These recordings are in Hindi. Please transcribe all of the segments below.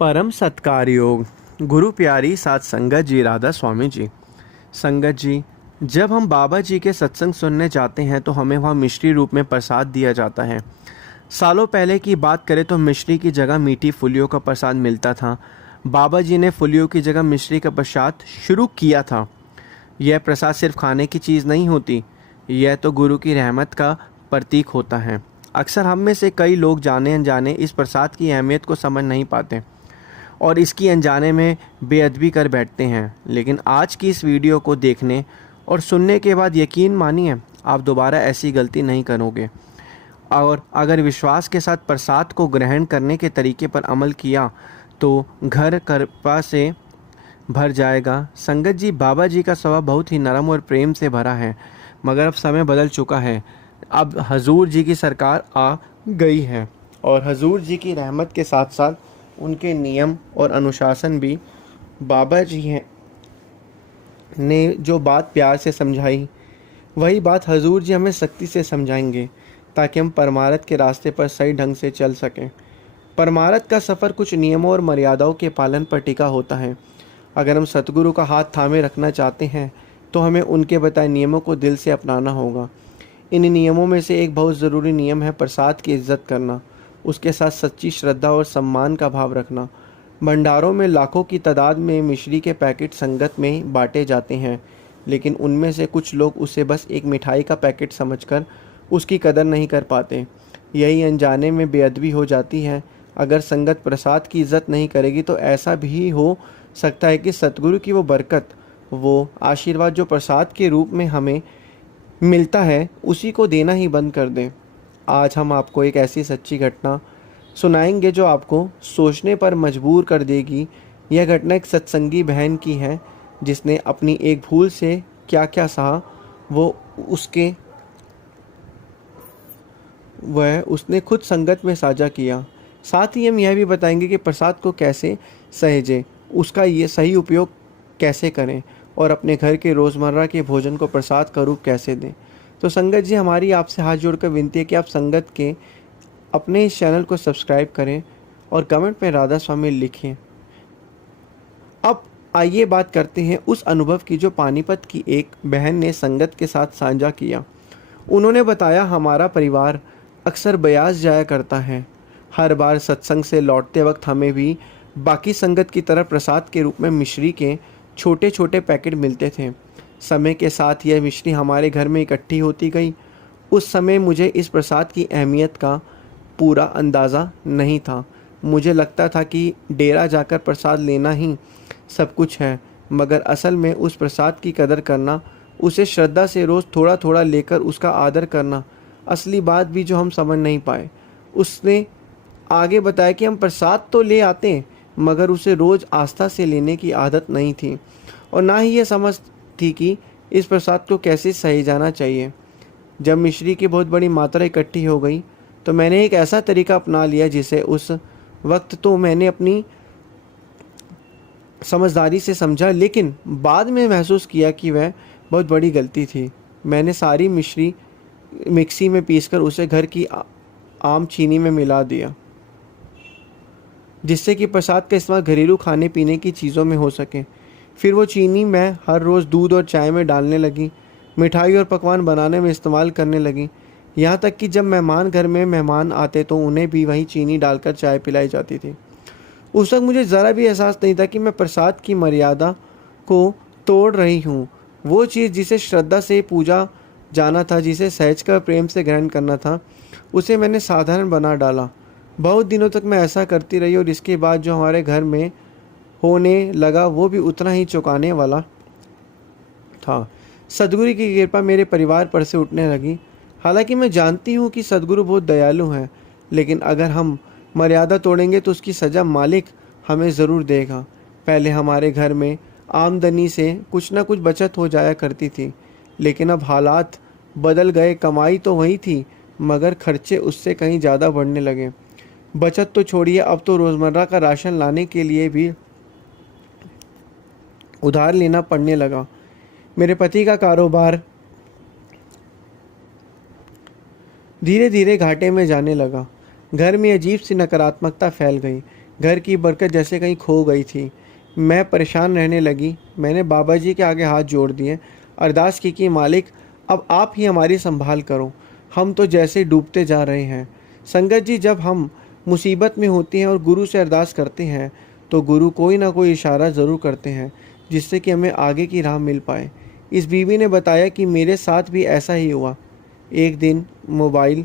परम सत्कार योग गुरु प्यारी साथ संगत जी राधा स्वामी जी। संगत जी, जब हम बाबा जी के सत्संग सुनने जाते हैं तो हमें वहाँ मिश्री रूप में प्रसाद दिया जाता है। सालों पहले की बात करें तो मिश्री की जगह मीठी फुलियों का प्रसाद मिलता था। बाबा जी ने फुलियों की जगह मिश्री का प्रसाद शुरू किया था। यह प्रसाद सिर्फ खाने की चीज़ नहीं होती, यह तो गुरु की रहमत का प्रतीक होता है। अक्सर हम में से कई लोग जाने अनजाने इस प्रसाद की अहमियत को समझ नहीं पाते और इसकी अनजाने में बेअदबी कर बैठते हैं। लेकिन आज की इस वीडियो को देखने और सुनने के बाद यकीन मानिए, आप दोबारा ऐसी गलती नहीं करोगे। और अगर विश्वास के साथ प्रसाद को ग्रहण करने के तरीके पर अमल किया तो घर कृपा से भर जाएगा। संगत जी, बाबा जी का स्वभाव बहुत ही नरम और प्रेम से भरा है, मगर अब समय बदल चुका है। अब हजूर जी की सरकार आ गई है और हजूर जी की रहमत के साथ साथ उनके नियम और अनुशासन भी। बाबा जी हैं ने जो बात प्यार से समझाई, वही बात हजूर जी हमें सख्ती से समझाएंगे ताकि हम परमार्थ के रास्ते पर सही ढंग से चल सकें। परमार्थ का सफ़र कुछ नियमों और मर्यादाओं के पालन पर टिका होता है। अगर हम सतगुरु का हाथ थामे रखना चाहते हैं तो हमें उनके बताए नियमों को दिल से अपनाना होगा। इन नियमों में से एक बहुत ज़रूरी नियम है प्रसाद की इज्जत करना, उसके साथ सच्ची श्रद्धा और सम्मान का भाव रखना। भंडारों में लाखों की तादाद में मिश्री के पैकेट संगत में बांटे जाते हैं, लेकिन उनमें से कुछ लोग उसे बस एक मिठाई का पैकेट समझकर उसकी कदर नहीं कर पाते। यही अनजाने में बेअदबी हो जाती है। अगर संगत प्रसाद की इज्जत नहीं करेगी तो ऐसा भी हो सकता है कि सतगुरु की वो बरकत, वो आशीर्वाद जो प्रसाद के रूप में हमें मिलता है, उसी को देना ही बंद कर दें। आज हम आपको एक ऐसी सच्ची घटना सुनाएंगे जो आपको सोचने पर मजबूर कर देगी। यह घटना एक सत्संगी बहन की है जिसने अपनी एक भूल से क्या क्या सहा वो उसने खुद संगत में साझा किया। साथ ही हम यह भी बताएंगे कि प्रसाद को कैसे सहेजें, उसका ये सही उपयोग कैसे करें और अपने घर के रोज़मर्रा के भोजन को प्रसाद का रूप कैसे दें। तो संगत जी, हमारी आपसे हाथ जोड़कर विनती है कि आप संगत के अपने इस चैनल को सब्सक्राइब करें और कमेंट में राधा स्वामी लिखें। अब आइए बात करते हैं उस अनुभव की जो पानीपत की एक बहन ने संगत के साथ साझा किया। उन्होंने बताया, हमारा परिवार अक्सर बयास जाया करता है। हर बार सत्संग से लौटते वक्त हमें भी बाकी संगत की तरह प्रसाद के रूप में मिश्री के छोटे छोटे पैकेट मिलते थे। समय के साथ यह मिश्री हमारे घर में इकट्ठी होती गई। उस समय मुझे इस प्रसाद की अहमियत का पूरा अंदाज़ा नहीं था। मुझे लगता था कि डेरा जाकर प्रसाद लेना ही सब कुछ है, मगर असल में उस प्रसाद की कदर करना, उसे श्रद्धा से रोज़ थोड़ा थोड़ा लेकर उसका आदर करना असली बात भी जो हम समझ नहीं पाए। उसने आगे बताया कि हम प्रसाद तो ले आते मगर उसे रोज़ आस्था से लेने की आदत नहीं थी और ना ही ये समझ थी कि इस प्रसाद को कैसे सहेजाना चाहिए। जब मिश्री की बहुत बड़ी मात्रा इकट्ठी हो गई तो मैंने एक ऐसा तरीका अपना लिया जिसे उस वक्त तो मैंने अपनी समझदारी से समझा, लेकिन बाद में महसूस किया कि वह बहुत बड़ी गलती थी। मैंने सारी मिश्री मिक्सी में पीसकर उसे घर की आम चीनी में मिला दिया, जिससे कि प्रसाद का इस्तेमाल घरेलू खाने पीने की चीज़ों में हो सके। फिर वो चीनी मैं हर रोज़ दूध और चाय में डालने लगी, मिठाई और पकवान बनाने में इस्तेमाल करने लगी। यहाँ तक कि जब घर में मेहमान आते तो उन्हें भी वही चीनी डालकर चाय पिलाई जाती थी। उस वक्त मुझे ज़रा भी एहसास नहीं था कि मैं प्रसाद की मर्यादा को तोड़ रही हूँ। वो चीज़ जिसे श्रद्धा से पूजा जाना था, जिसे सहजकर प्रेम से ग्रहण करना था, उसे मैंने साधारण बना डाला। बहुत दिनों तक मैं ऐसा करती रही और इसके बाद जो हमारे घर में होने लगा वो भी उतना ही चौंकाने वाला था। सदगुरु की कृपा मेरे परिवार पर से उठने लगी। हालांकि मैं जानती हूँ कि सदगुरु बहुत दयालु हैं, लेकिन अगर हम मर्यादा तोड़ेंगे तो उसकी सज़ा मालिक हमें ज़रूर देगा। पहले हमारे घर में आमदनी से कुछ ना कुछ बचत हो जाया करती थी, लेकिन अब हालात बदल गए। कमाई तो वही थी मगर खर्चे उससे कहीं ज़्यादा बढ़ने लगे। बचत तो छोड़िए, अब तो रोज़मर्रा का राशन लाने के लिए भी उधार लेना पड़ने लगा। मेरे पति का कारोबार धीरे धीरे घाटे में जाने लगा। घर में अजीब सी नकारात्मकता फैल गई। घर की बरकत जैसे कहीं खो गई थी। मैं परेशान रहने लगी। मैंने बाबा जी के आगे हाथ जोड़ दिए, अरदास की कि मालिक अब आप ही हमारी संभाल करो, हम तो जैसे डूबते जा रहे हैं। संगत जी, जब हम मुसीबत में होते हैं और गुरु से अरदास करते हैं तो गुरु कोई ना कोई इशारा ज़रूर करते हैं जिससे कि हमें आगे की राह मिल पाए। इस बीवी ने बताया कि मेरे साथ भी ऐसा ही हुआ। एक दिन मोबाइल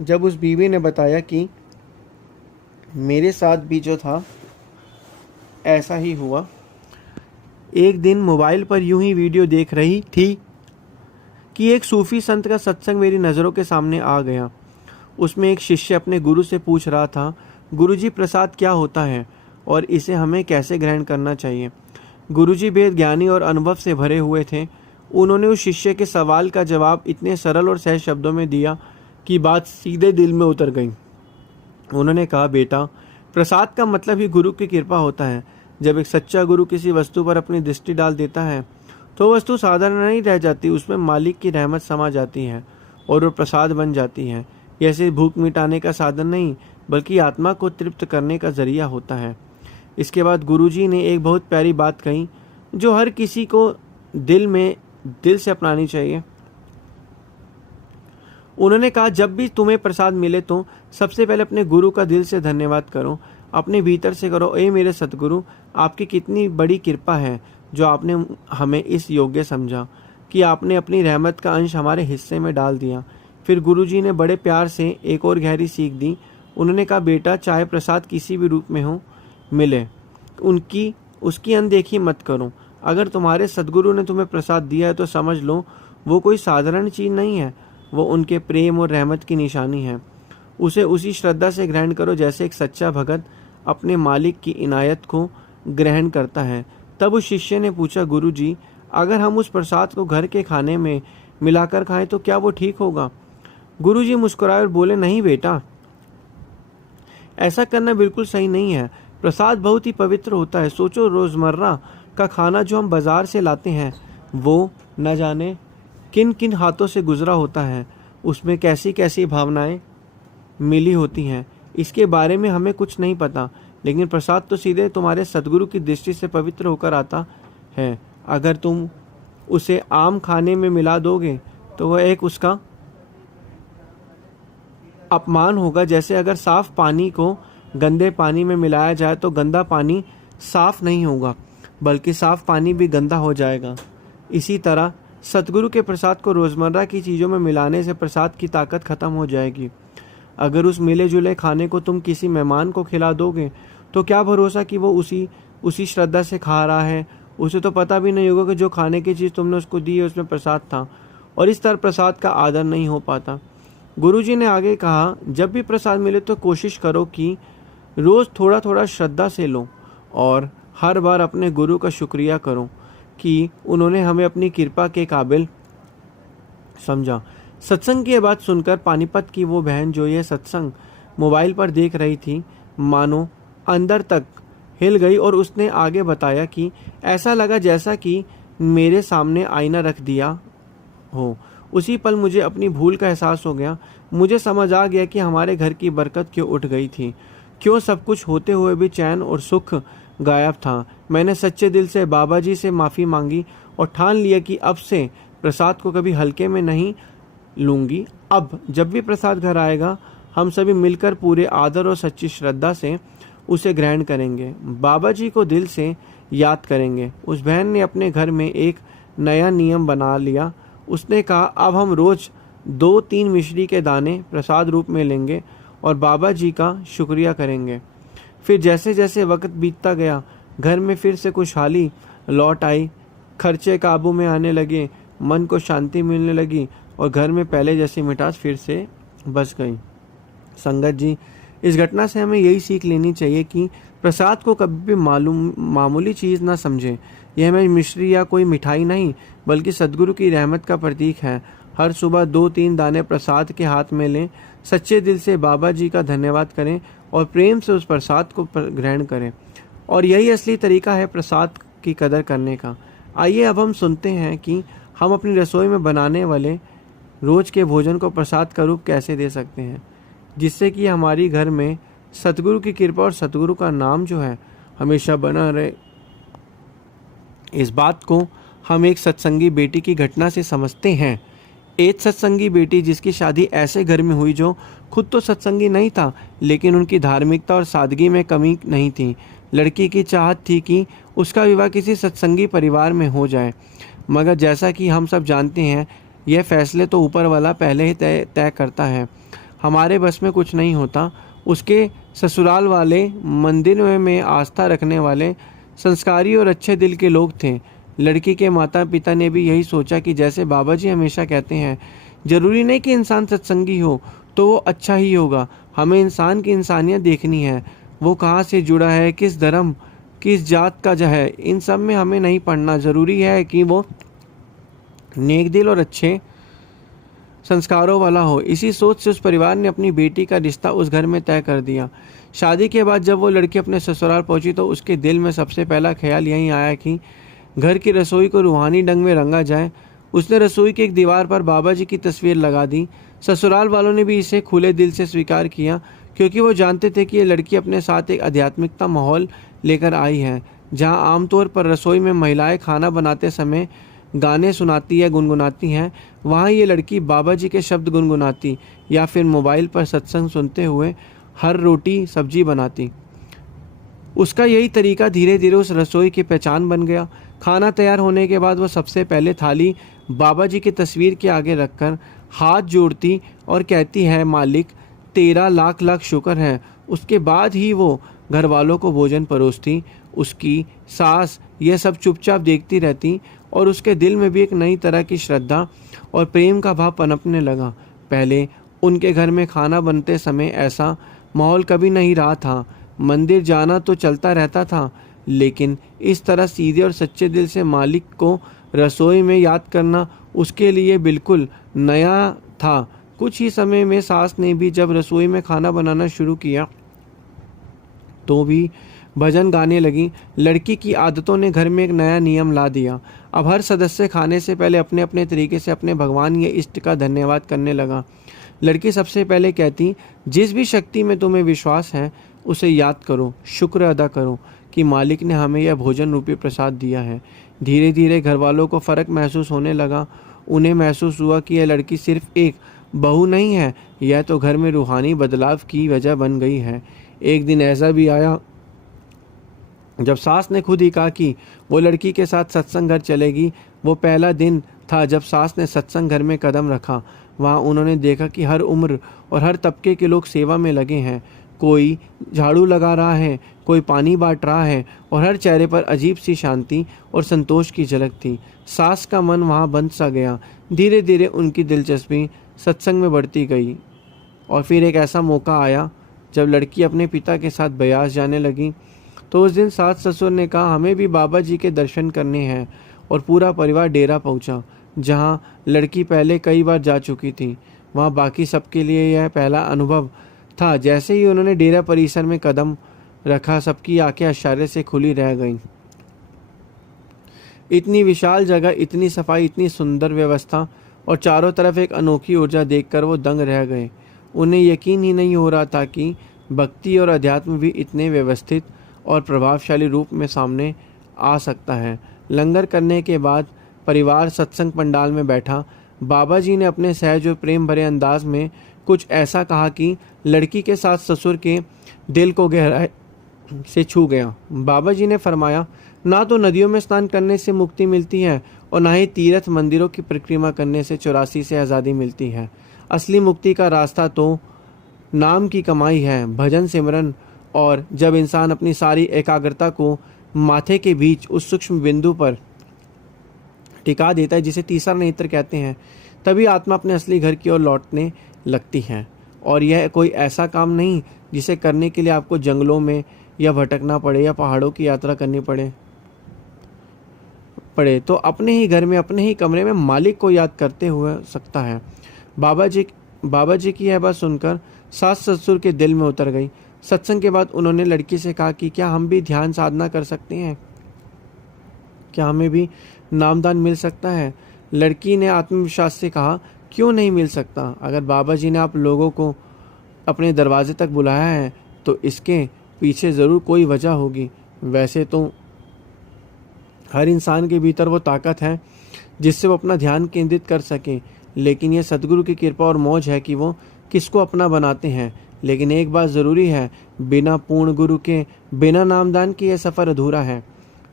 जब उस बीवी ने बताया कि मेरे साथ भी जो था ऐसा ही हुआ। एक दिन मोबाइल पर यूं ही वीडियो देख रही थी कि एक सूफी संत का सत्संग मेरी नज़रों के सामने आ गया। उसमें एक शिष्य अपने गुरु से पूछ रहा था, गुरुजी प्रसाद क्या होता है और इसे हमें कैसे ग्रहण करना चाहिए। गुरुजी बेहद ज्ञानी और अनुभव से भरे हुए थे। उन्होंने उस शिष्य के सवाल का जवाब इतने सरल और सहज शब्दों में दिया कि बात सीधे दिल में उतर गई। उन्होंने कहा, बेटा, प्रसाद का मतलब ही गुरु की कृपा होता है। जब एक सच्चा गुरु किसी वस्तु पर अपनी दृष्टि डाल देता है तो वस्तु साधारण नहीं रह जाती, उसमें मालिक की रहमत समा जाती है और वो प्रसाद बन जाती है। यह सिर्फ भूख मिटाने का साधन नहीं बल्कि आत्मा को तृप्त करने का जरिया होता है। इसके बाद गुरुजी ने एक बहुत प्यारी बात कही जो हर किसी को दिल से अपनानी चाहिए। उन्होंने कहा, जब भी तुम्हें प्रसाद मिले तो सबसे पहले अपने गुरु का दिल से धन्यवाद करो, अपने भीतर से करो, ए मेरे सतगुरु, आपकी कितनी बड़ी कृपा है जो आपने हमें इस योग्य समझा कि आपने अपनी रहमत का अंश हमारे हिस्से में डाल दिया। फिर गुरुजी ने बड़े प्यार से एक और गहरी सीख दी। उन्होंने कहा, बेटा, चाहे प्रसाद किसी भी रूप में हो मिले, उसकी अनदेखी मत करो। अगर तुम्हारे सदगुरु ने तुम्हें प्रसाद दिया है तो समझ लो वो कोई साधारण चीज़ नहीं है, वो उनके प्रेम और रहमत की निशानी है। उसे उसी श्रद्धा से ग्रहण करो जैसे एक सच्चा भगत अपने मालिक की इनायत को ग्रहण करता है। तब उस शिष्य ने पूछा, गुरुजी, अगर हम उस प्रसाद को घर के खाने में मिलाकर खाएं तो क्या वो ठीक होगा? गुरुजी मुस्कुराए और बोले, नहीं बेटा, ऐसा करना बिल्कुल सही नहीं है। प्रसाद बहुत ही पवित्र होता है। सोचो, रोज़मर्रा का खाना जो हम बाज़ार से लाते हैं वो न जाने किन किन हाथों से गुजरा होता है, उसमें कैसी कैसी भावनाएं मिली होती हैं, इसके बारे में हमें कुछ नहीं पता। लेकिन प्रसाद तो सीधे तुम्हारे सदगुरु की दृष्टि से पवित्र होकर आता है। अगर तुम उसे आम खाने में मिला दोगे तो वह एक उसका अपमान होगा। जैसे अगर साफ पानी को गंदे पानी में मिलाया जाए तो गंदा पानी साफ नहीं होगा बल्कि साफ पानी भी गंदा हो जाएगा। इसी तरह सतगुरु के प्रसाद को रोज़मर्रा की चीज़ों में मिलाने से प्रसाद की ताकत खत्म हो जाएगी। अगर उस मिले जुले खाने को तुम किसी मेहमान को खिला दोगे तो क्या भरोसा कि वो उसी श्रद्धा से खा रहा है। उसे तो पता भी नहीं होगा कि जो खाने की चीज़ तुमने उसको दी है उसमें प्रसाद था, और इस तरह प्रसाद का आदर नहीं हो पाता। गुरुजी ने आगे कहा, जब भी प्रसाद मिले तो कोशिश करो कि रोज़ थोड़ा थोड़ा श्रद्धा से लो और हर बार अपने गुरु का शुक्रिया करो कि उन्होंने हमें अपनी कृपा के काबिल समझा। सत्संग की बात सुनकर पानीपत की वो बहन जो ये सत्संग मोबाइल पर देख रही थी, मानो अंदर तक हिल गई और उसने आगे बताया कि ऐसा लगा जैसा कि मेरे सामने आईना रख दिया हो। उसी पल मुझे अपनी भूल का एहसास हो गया। मुझे समझ आ गया कि हमारे घर की बरकत क्यों उठ गई थी, क्यों सब कुछ होते हुए भी चैन और सुख गायब था। मैंने सच्चे दिल से बाबा जी से माफ़ी मांगी और ठान लिया कि अब से प्रसाद को कभी हल्के में नहीं लूँगी। अब जब भी प्रसाद घर आएगा हम सभी मिलकर पूरे आदर और सच्ची श्रद्धा से उसे ग्रहण करेंगे, बाबा जी को दिल से याद करेंगे। उस बहन ने अपने घर में एक नया नियम बना लिया। उसने कहा, अब हम रोज़ 2-3 मिश्री के दाने प्रसाद रूप में लेंगे और बाबा जी का शुक्रिया करेंगे। फिर जैसे जैसे वक्त बीतता गया घर में फिर से खुशहाली लौट आई, खर्चे काबू में आने लगे, मन को शांति मिलने लगी और घर में पहले जैसी मिठास फिर से बस गई। संगत जी, इस घटना से हमें यही सीख लेनी चाहिए कि प्रसाद को कभी भी मामूली चीज़ ना समझें। यह हमें मिश्री या कोई मिठाई नहीं बल्कि सद्गुरु की रहमत का प्रतीक है। हर सुबह 2-3 दाने प्रसाद के हाथ में लें, सच्चे दिल से बाबा जी का धन्यवाद करें और प्रेम से उस प्रसाद को ग्रहण करें, और यही असली तरीका है प्रसाद की कदर करने का। आइए अब हम सुनते हैं कि हम अपनी रसोई में बनाने वाले रोज़ के भोजन को प्रसाद का रूप कैसे दे सकते हैं, जिससे कि हमारी घर में सतगुरु की कृपा और सतगुरु का नाम जो है हमेशा बना रहे। इस बात को हम एक सत्संगी बेटी की घटना से समझते हैं। एक सत्संगी बेटी जिसकी शादी ऐसे घर में हुई जो खुद तो सत्संगी नहीं था, लेकिन उनकी धार्मिकता और सादगी में कमी नहीं थी। लड़की की चाहत थी कि उसका विवाह किसी सत्संगी परिवार में हो जाए, मगर जैसा कि हम सब जानते हैं, यह फैसले तो ऊपर वाला पहले ही तय करता है। हमारे बस में कुछ नहीं होता। उसके ससुराल वाले मंदिर में आस्था रखने वाले संस्कारी और अच्छे दिल के लोग थे। लड़की के माता पिता ने भी यही सोचा कि जैसे बाबा जी हमेशा कहते हैं, जरूरी नहीं कि इंसान सत्संगी हो तो वो अच्छा ही होगा। हमें इंसान की इंसानियत देखनी है, वो कहाँ से जुड़ा है, किस धर्म किस जात का जो है, इन सब में हमें नहीं पढ़ना। ज़रूरी है कि वो नेक दिल और अच्छे संस्कारों वाला हो। इसी सोच से उस परिवार ने अपनी बेटी का रिश्ता उस घर में तय कर दिया। शादी के बाद जब वो लड़की अपने ससुराल पहुंची तो उसके दिल में सबसे पहला ख्याल यही आया कि घर की रसोई को रूहानी ढंग में रंगा जाए। उसने रसोई की एक दीवार पर बाबा जी की तस्वीर लगा दी। ससुराल वालों ने भी इसे खुले दिल से स्वीकार किया, क्योंकि वो जानते थे कि ये लड़की अपने साथ एक आध्यात्मिकता माहौल लेकर आई है। जहाँ आमतौर पर रसोई में महिलाएं खाना बनाते समय गाने सुनाती या गुनगुनाती हैं, वहाँ ये लड़की बाबा जी के शब्द गुनगुनाती या फिर मोबाइल पर सत्संग सुनते हुए हर रोटी सब्जी बनाती। उसका यही तरीका धीरे धीरे उस रसोई की पहचान बन गया। खाना तैयार होने के बाद वो सबसे पहले थाली बाबा जी की तस्वीर के आगे रखकर हाथ जोड़ती और कहती है, मालिक तेरा लाख लाख शुक्र है। उसके बाद ही वो घर वालों को भोजन परोसती। उसकी सास यह सब चुपचाप देखती रहती और उसके दिल में भी एक नई तरह की श्रद्धा और प्रेम का भाव पनपने लगा। पहले उनके घर में खाना बनते समय ऐसा माहौल कभी नहीं रहा था। मंदिर जाना तो चलता रहता था, लेकिन इस तरह सीधे और सच्चे दिल से मालिक को रसोई में याद करना उसके लिए बिल्कुल नया था। कुछ ही समय में सास ने भी जब रसोई में खाना बनाना शुरू किया तो भी भजन गाने लगी। लड़की की आदतों ने घर में एक नया नियम ला दिया। अब हर सदस्य खाने से पहले अपने अपने तरीके से अपने भगवान या इष्ट का धन्यवाद करने लगा। लड़की सबसे पहले कहती, जिस भी शक्ति में तुम्हें विश्वास है उसे याद करो, शुक्र अदा करो कि मालिक ने हमें यह भोजन रूपी प्रसाद दिया है। धीरे धीरे घर वालों को फ़र्क महसूस होने लगा। उन्हें महसूस हुआ कि यह लड़की सिर्फ एक बहू नहीं है, यह तो घर में रूहानी बदलाव की वजह बन गई है। एक दिन ऐसा भी आया जब सास ने खुद ही कहा कि वो लड़की के साथ सत्संग घर चलेगी। वो पहला दिन था जब सास ने सत्संग घर में कदम रखा। वहाँ उन्होंने देखा कि हर उम्र और हर तबके के लोग सेवा में लगे हैं। कोई झाड़ू लगा रहा है, कोई पानी बांट रहा है और हर चेहरे पर अजीब सी शांति और संतोष की झलक थी। सास का मन वहाँ बंद सा गया। धीरे धीरे उनकी दिलचस्पी सत्संग में बढ़ती गई और फिर एक ऐसा मौका आया जब लड़की अपने पिता के साथ ब्यास जाने लगी। तो उस दिन सास ससुर ने कहा, हमें भी बाबा जी के दर्शन करने हैं, और पूरा परिवार डेरा पहुंचा, जहां लड़की पहले कई बार जा चुकी थी। वहां बाकी सबके लिए यह पहला अनुभव था। जैसे ही उन्होंने डेरा परिसर में कदम रखा, सबकी आंखें आश्चर्य से खुली रह गईं। इतनी विशाल जगह, इतनी सफाई, इतनी सुंदर व्यवस्था और चारों तरफ एक अनोखी ऊर्जा देखकर वो दंग रह गए। उन्हें यकीन ही नहीं हो रहा था कि भक्ति और अध्यात्म भी इतने व्यवस्थित और प्रभावशाली रूप में सामने आ सकता है। लंगर करने के बाद परिवार सत्संग पंडाल में बैठा। बाबा जी ने अपने सहज और प्रेम भरे अंदाज में कुछ ऐसा कहा कि लड़की के साथ ससुर के दिल को गहराई से छू गया। बाबा जी ने फरमाया, ना तो नदियों में स्नान करने से मुक्ति मिलती है और ना ही तीर्थ मंदिरों की परिक्रमा करने से 84 से आज़ादी मिलती है। असली मुक्ति का रास्ता तो नाम की कमाई है, भजन सिमरन। और जब इंसान अपनी सारी एकाग्रता को माथे के बीच उस सूक्ष्म बिंदु पर टिका देता है जिसे तीसरा नेत्र कहते हैं, तभी आत्मा अपने असली घर की ओर लौटने लगती है। और यह कोई ऐसा काम नहीं जिसे करने के लिए आपको जंगलों में या भटकना पड़े या पहाड़ों की यात्रा करनी पड़े तो अपने ही घर में, अपने ही कमरे में मालिक को याद करते हुए सकता है। बाबा जी की यह बात सुनकर सास ससुर के दिल में उतर गई। सत्संग के बाद उन्होंने लड़की से कहा कि क्या हम भी ध्यान साधना कर सकते हैं, क्या हमें भी नामदान मिल सकता है। लड़की ने आत्मविश्वास से कहा, क्यों नहीं मिल सकता। अगर बाबा जी ने आप लोगों को अपने दरवाजे तक बुलाया है तो इसके पीछे ज़रूर कोई वजह होगी। वैसे तो हर इंसान के भीतर वो ताकत है जिससे वो अपना ध्यान केंद्रित कर सके, लेकिन यह सदगुरु की कृपा और मौज है कि वो किसको अपना बनाते हैं। लेकिन एक बात ज़रूरी है, बिना पूर्ण गुरु के, बिना नामदान के यह सफ़र अधूरा है।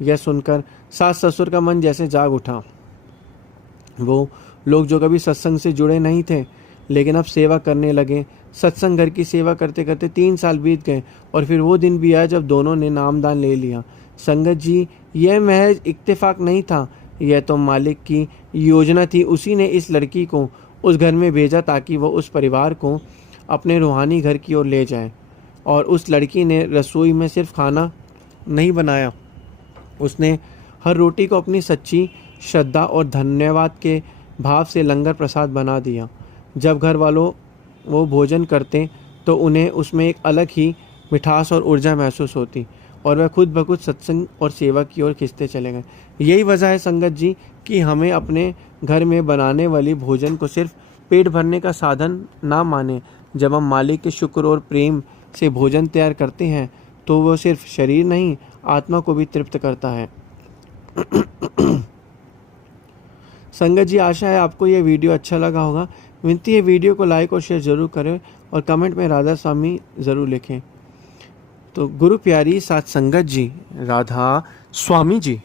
यह सुनकर सास ससुर का मन जैसे जाग उठा। वो लोग जो कभी सत्संग से जुड़े नहीं थे लेकिन अब सेवा करने लगे। सत्संग घर की सेवा करते करते 3 साल बीत गए और फिर वो दिन भी आया जब दोनों ने नामदान ले लिया। संगत जी, यह महज इत्तेफाक नहीं था, यह तो मालिक की योजना थी। उसी ने इस लड़की को उस घर में भेजा ताकि वो उस परिवार को अपने रूहानी घर की ओर ले जाए। और उस लड़की ने रसोई में सिर्फ खाना नहीं बनाया, उसने हर रोटी को अपनी सच्ची श्रद्धा और धन्यवाद के भाव से लंगर प्रसाद बना दिया। जब घर वालों वो भोजन करते तो उन्हें उसमें एक अलग ही मिठास और ऊर्जा महसूस होती और वह खुद ब खुद सत्संग और सेवा की ओर खिंचते चले गए। यही वजह है संगत जी कि हमें अपने घर में बनाने वाली भोजन को सिर्फ पेट भरने का साधन ना माने। जब हम मालिक के शुक्र और प्रेम से भोजन तैयार करते हैं तो वो सिर्फ शरीर नहीं, आत्मा को भी तृप्त करता है। संगत जी, आशा है आपको यह वीडियो अच्छा लगा होगा। विनती है वीडियो को लाइक और शेयर ज़रूर करें और कमेंट में राधा स्वामी ज़रूर लिखें। तो गुरु प्यारी साथ संगत जी, राधा स्वामी जी।